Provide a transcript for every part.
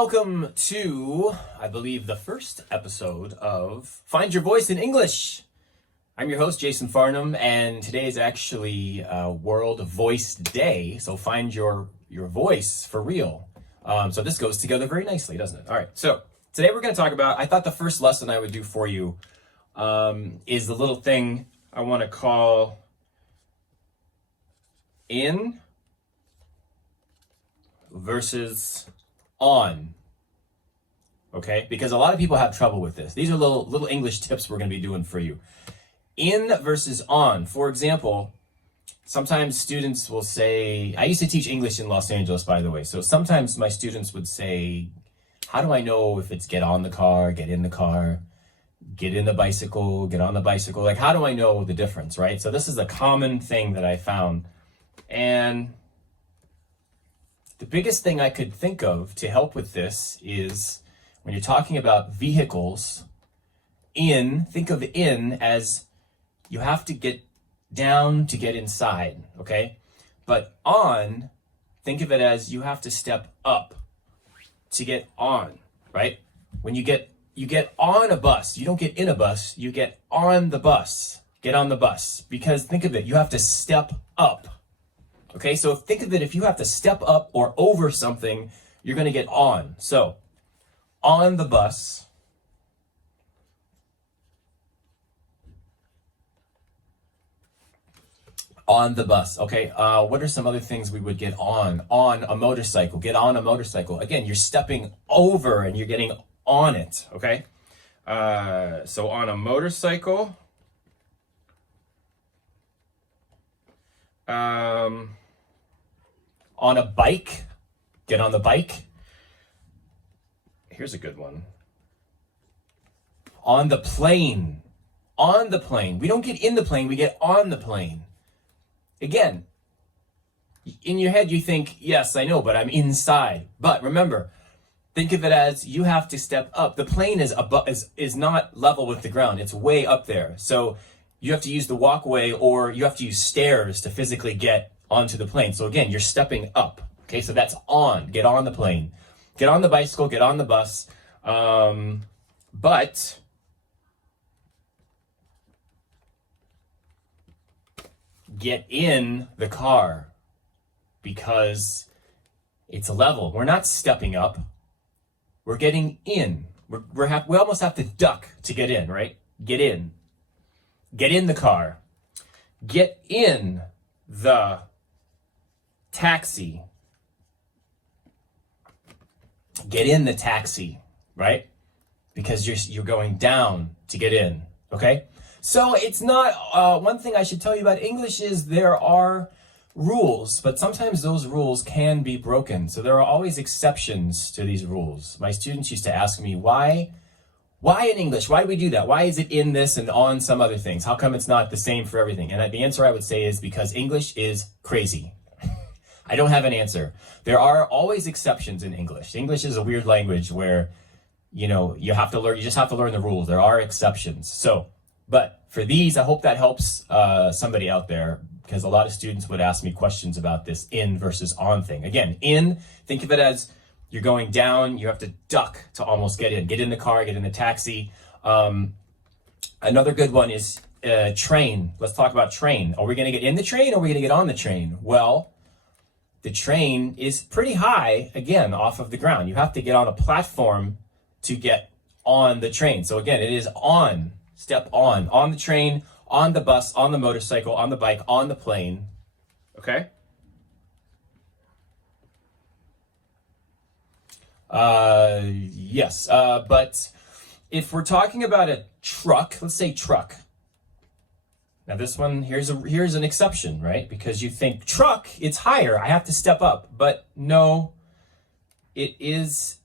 welcome to, I believe, the first episode of Find Your Voice in English. I'm your host, Jason Farnham, and today is actually World Voice Day, so find your voice for real. So this goes together very nicely, doesn't it? All right, so today we're going to talk about, I thought the first lesson I would do for you is the little thing I want to call in versus on. Okay, because a lot of people have trouble with this. These are little English tips we're going to be doing for you. In versus on. For example, sometimes students will say, I used to teach English in Los Angeles, by the way. So sometimes my students would say, how do I know if it's get on the car, get in the car, get in the bicycle, get on the bicycle? Like, how do I know the difference, right? So this is a common thing that I found. And the biggest thing I could think of to help with this is when you're talking about vehicles, think of in as you have to get down to get inside, okay? But on, think of it as you have to step up to get on, right? When you get on a bus, you don't get in a bus, you get on the bus, get on the bus. Because think of it, you have to step up. Okay, so think of it, if you have to step up or over something, you're going to get on. So, on the bus. On the bus. Okay, what are some other things we would get on? On a motorcycle. Get on a motorcycle. Again, you're stepping over and you're getting on it. Okay, so on a motorcycle. On a bike, get on the bike. Here's a good one. On the plane. On the plane. We don't get in the plane, we get on the plane. Again, in your head you think, yes, I know, but I'm inside. But remember, think of it as you have to step up. The plane is not level with the ground. It's way up there. So you have to use the walkway or you have to use stairs to physically get onto the plane. So again, you're stepping up. Okay, so that's on. Get on the plane. Get on the bicycle, get on the bus. But get in the car because it's level. We're not stepping up. We're getting in. We almost have to duck to get in, right? Get in. Get in the car. Get in the taxi. Get in the taxi, right? Because you're going down to get in, okay? So it's not, one thing I should tell you about English is there are rules, but sometimes those rules can be broken. So there are always exceptions to these rules. My students used to ask me, why in English? Why do we do that? Why is it in this and on some other things? How come it's not the same for everything? And the answer I would say is because English is crazy. I don't have an answer. There are always exceptions in English. English is a weird language where, you just have to learn the rules. There are exceptions. So, but for these, I hope that helps somebody out there because a lot of students would ask me questions about this in versus on thing. Again, in, think of it as you're going down, you have to duck to almost get in. Get in the car, get in the taxi. Another good one is train. Let's talk about train. Are we going to get in the train or are we going to get on the train? Well, the train is pretty high, again, off of the ground. You have to get on a platform to get on the train. So again, it is on, step on the train, on the bus, on the motorcycle, on the bike, on the plane. Okay? Yes, but if we're talking about a truck, let's say truck. Now this one, here's an exception, right? Because you think truck, it's higher, I have to step up. But no, it is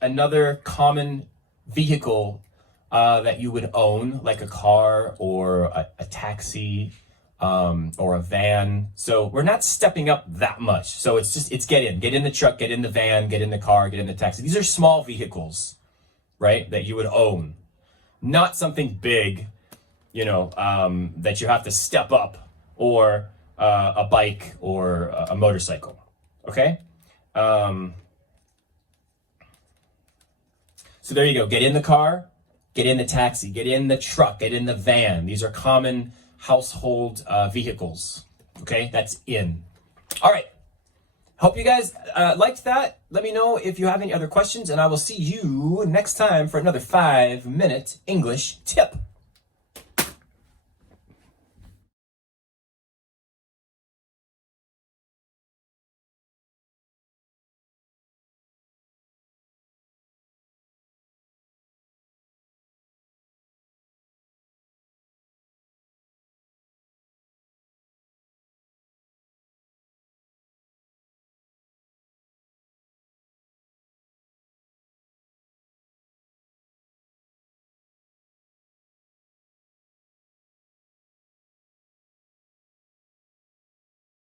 another common vehicle that you would own, like a car or a taxi or a van. So we're not stepping up that much. So it's get in the truck, get in the van, get in the car, get in the taxi. These are small vehicles, right? That you would own, not something big, that you have to step up or a bike or a motorcycle. Okay. So there you go. Get in the car, get in the taxi, get in the truck, get in the van. These are common household vehicles. Okay, that's in. All right. Hope you guys liked that. Let me know if you have any other questions, and I will see you next time for another 5-minute English tip.